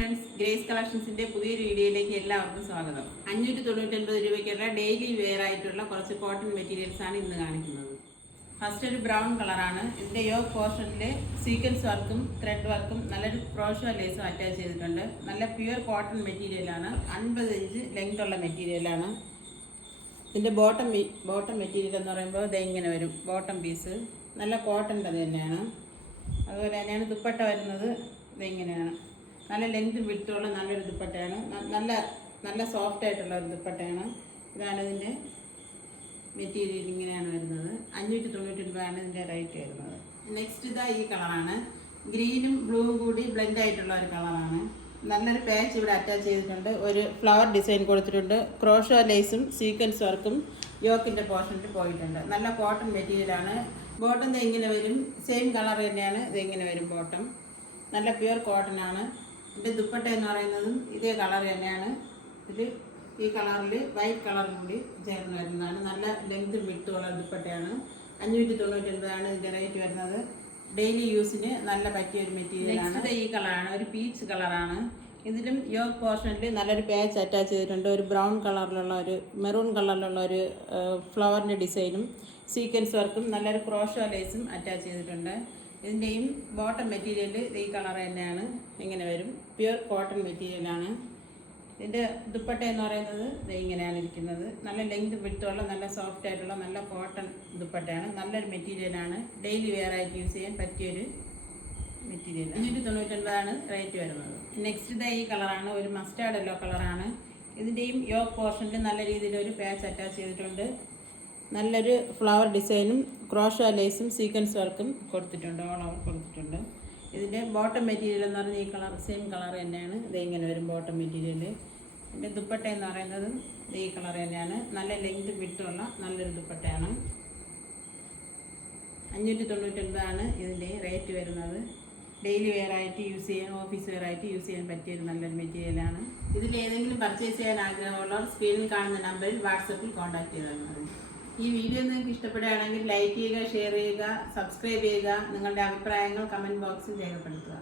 Friends, grace കളക്ഷൻസിന്റെ പുതിയൊരു വീഡിയോയിലേക്ക് എല്ലാവർക്കും സ്വാഗതം. 599 രൂപയ്ക്കുള്ള ഡെയിലി വെയർ ആയിട്ടുള്ള കുറച്ച് കോട്ടൺ മെറ്റീരിയൽസ് ആണ് ഇന്ന് കാണിക്കുന്നത്. ഫസ്റ്റ് ഒരു ബ്രൗൺ കളറാണ്. ഇതിന്റെ യോക്ക് പോർഷനിൽ സീക്വൻസ് വർക്കും ത്രെഡ് വർക്കും നല്ലൊരു ക്രോഷോ ലേസും അറ്റാച്ച് ചെയ്തിട്ടുണ്ട്. നല്ല പ്യുവർ കോട്ടൺ മെറ്റീരിയലാണ്. 50 ഇഞ്ച് ലെങ്ത് ഉള്ള മെറ്റീരിയലാണ്. ഇതിന്റെ ബോട്ടം മെറ്റീരിയൽ എന്ന് പറയുമ്പോൾ ഇത് ഇങ്ങനെ വരും. ബോട്ടം പീസ് നല്ല കോട്ടൻ്റെ തന്നെയാണ്. അതുപോലെ തന്നെയാണ് ദുപ്പട്ട വരുന്നത്. ഇതിങ്ങനെയാണ്. നല്ല ലെങ്ത് വിട്ടുള്ള നല്ലൊരു ദുപ്പട്ടയാണ്. നല്ല സോഫ്റ്റ് ആയിട്ടുള്ള ഒരു ദുപ്പട്ടയാണ്. ഇതാണ് ഇതിൻ്റെ മെറ്റീരിയൽ. ഇങ്ങനെയാണ് വരുന്നത്. 590 രൂപയാണ് ഇതിൻ്റെ റേറ്റ് വരുന്നത്. നെക്സ്റ്റ് ഇതാ ഈ കളറാണ്. ഗ്രീനും ബ്ലൂവും കൂടി ബ്ലെൻഡ് ആയിട്ടുള്ള ഒരു കളറാണ്. നല്ലൊരു പാച്ച് ഇവിടെ അറ്റാച്ച് ചെയ്തിട്ടുണ്ട്. ഒരു ഫ്ലവർ ഡിസൈൻ കൊടുത്തിട്ടുണ്ട്. ക്രോഷോ ലേസും സീക്വൻസ് വർക്കും യോക്കിൻ്റെ പോർഷനിൽ പോയിട്ടുണ്ട്. നല്ല കോട്ടൺ മെറ്റീരിയലാണ്. ബോട്ടം ഇങ്ങനെ വരും. സെയിം കളർ തന്നെയാണ്. ഇതിങ്ങനെ വരും ബോട്ടം. നല്ല പ്യുവർ കോട്ടൺ ആണ്. ഇതിൻ്റെ ദുപ്പട്ട എന്ന് പറയുന്നതും ഇതേ കളർ തന്നെയാണ്. ഇത് ഈ കളറിൽ വൈറ്റ് കളറും കൂടി ചേർന്ന് വരുന്നതാണ്. നല്ല ലെങ്ത് വിട്ടുള്ള ദുപ്പട്ടയാണ്. 599 ഇതിൻ്റെ റേറ്റ് വരുന്നത്. ഡെയിലി യൂസിന് നല്ല പറ്റിയ ഒരു മെറ്റീരിയലാണ്. ഇത് ഈ കളറാണ്. ഒരു പീച്ച് കളറാണ്. ഇതിലും യോക്ക് പോർഷനിൽ നല്ലൊരു പാച്ച് അറ്റാച്ച് ചെയ്തിട്ടുണ്ട്. ഒരു ബ്രൗൺ കളറിലുള്ള ഒരു മെറൂൺ കളറിലുള്ള ഒരു ഫ്ലവറിൻ്റെ ഡിസൈനും സീക്വൻസ് വർക്കും നല്ലൊരു ക്രോഷോ ലേസും അറ്റാച്ച് ചെയ്തിട്ടുണ്ട്. ഇതിൻ്റെയും ബോട്ടം മെറ്റീരിയൽ ഈ കളർ തന്നെയാണ്. ഇങ്ങനെ വരും. പ്യുവർ കോട്ടൺ മെറ്റീരിയലാണ്. ഇതിൻ്റെ ദുപ്പട്ട എന്ന് പറയുന്നത് ഇങ്ങനെയാണ് ഇരിക്കുന്നത്. നല്ല ലെങ്ത് വിട്ടുള്ള നല്ല സോഫ്റ്റ് ആയിട്ടുള്ള നല്ല കോട്ടൺ ദുപ്പട്ടയാണ്. നല്ലൊരു മെറ്റീരിയലാണ്. ഡെയിലി വെയർ ആയിട്ട് യൂസ് ചെയ്യാൻ പറ്റിയൊരു മെറ്റീരിയൽ. 599 റേറ്റ് വരുന്നത്. നെക്സ്റ്റ് ഇതാ ഈ കളറാണ്. ഒരു മസ്റ്റാർഡ് യെല്ലോ കളറാണ്. ഇതിൻ്റെയും യോക്ക് പോർഷനിൽ നല്ല രീതിയിൽ ഒരു പാച്ച് അറ്റാച്ച് ചെയ്തിട്ടുണ്ട്. നല്ലൊരു ഫ്ലവർ ഡിസൈനും ക്രോഷോ ലേസും സീക്വൻസ് വർക്കും കൊടുത്തിട്ടുണ്ട്. ഓൾ ഓവർ കൊടുത്തിട്ടുണ്ട്. ഇതിൻ്റെ ബോട്ടം മെറ്റീരിയൽ എന്ന് പറഞ്ഞാൽ ഈ കളർ സെയിം കളർ തന്നെയാണ്. ഇത് ഇങ്ങനെ വരും ബോട്ടം മെറ്റീരിയൽ. ഇതിൻ്റെ ദുപ്പട്ട എന്ന് പറയുന്നതും ഈ കളർ തന്നെയാണ്. നല്ല ലെങ്ത് വിട്ടുള്ള നല്ലൊരു ദുപ്പട്ടയാണ്. 599 ഇതിൻ്റെ റേറ്റ് വരുന്നത്. ഡെയിലി വെയർ ആയിട്ട് യൂസ് ചെയ്യാൻ, ഓഫീസ് വെയർ ആയിട്ട് യൂസ് ചെയ്യാൻ പറ്റിയൊരു നല്ലൊരു മെറ്റീരിയലാണ്. ഇതിൽ ഏതെങ്കിലും പർച്ചേസ് ചെയ്യാൻ ആഗ്രഹമുള്ളവർ സ്ക്രീനിൽ കാണുന്ന നമ്പറിൽ വാട്സപ്പിൽ കോൺടാക്ട് ചെയ്താൽ മതി. ഈ വീഡിയോ നിങ്ങൾക്ക് ഇഷ്ടപ്പെടുകയാണെങ്കിൽ ലൈക്ക് ചെയ്യുക, ഷെയർ ചെയ്യുക, സബ്സ്ക്രൈബ് ചെയ്യുക. നിങ്ങളുടെ അഭിപ്രായങ്ങൾ കമൻറ്റ് ബോക്സിൽ രേഖപ്പെടുത്തുക.